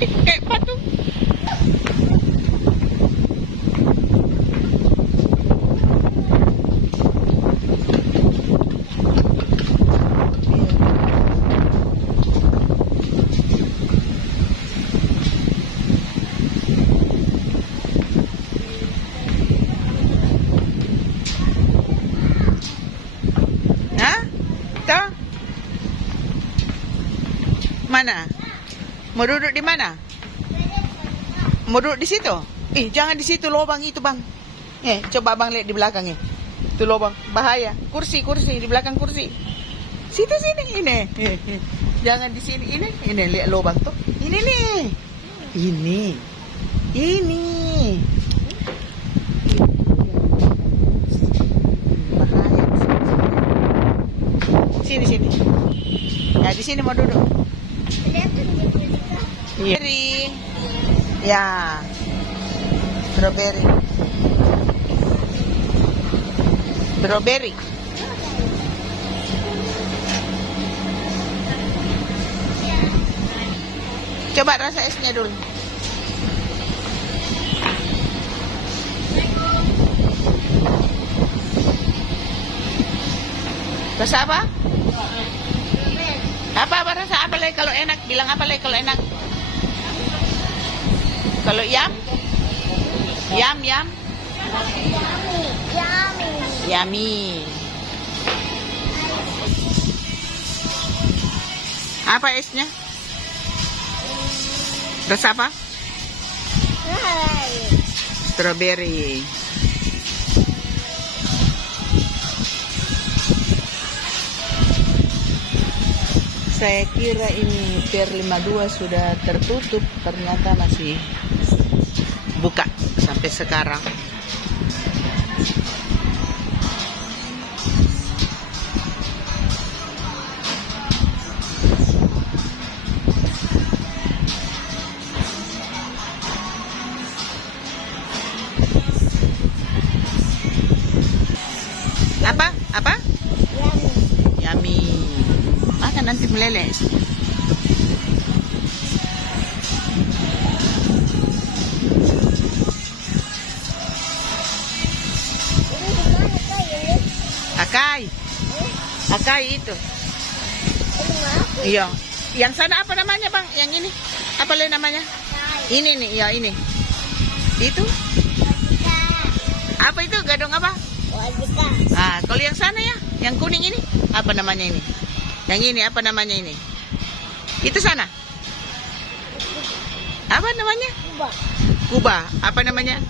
Kayak patung. Hah? Ito? Mana? Mau duduk di mana? Mau duduk di situ? Jangan di situ, lubang itu, Bang. Coba Bang lihat di belakang ya. Itu lubang, bahaya. Kursi di belakang kursi. Situ sini, ini. Jangan di sini, ini lihat lubang tuh. Ini nih. Ini. Bahaya. Sini. Nah, di sini mau duduk. Strawberry. Ya. Strawberry. Coba rasa esnya dulu. Rasa apa? Apa rasa apa lagi kalau enak? Bilang apa lagi kalau enak? Kalau yum? Yummy. Apa esnya? Rasa apa? Strawberry. Saya kira ini Pier 52 sudah tertutup, ternyata masih buka sampai sekarang. Apa? Yummy. Makan nanti meleleh. Akai itu. Iya. Yang sana apa namanya, Bang? Yang ini. Apa lagi namanya? Ini nih, ya ini. Itu. Apa itu? Gadong apa? Kalau yang sana ya, yang kuning ini, apa namanya ini? Yang ini apa namanya ini? Itu sana. Apa namanya? Kuba. Apa namanya?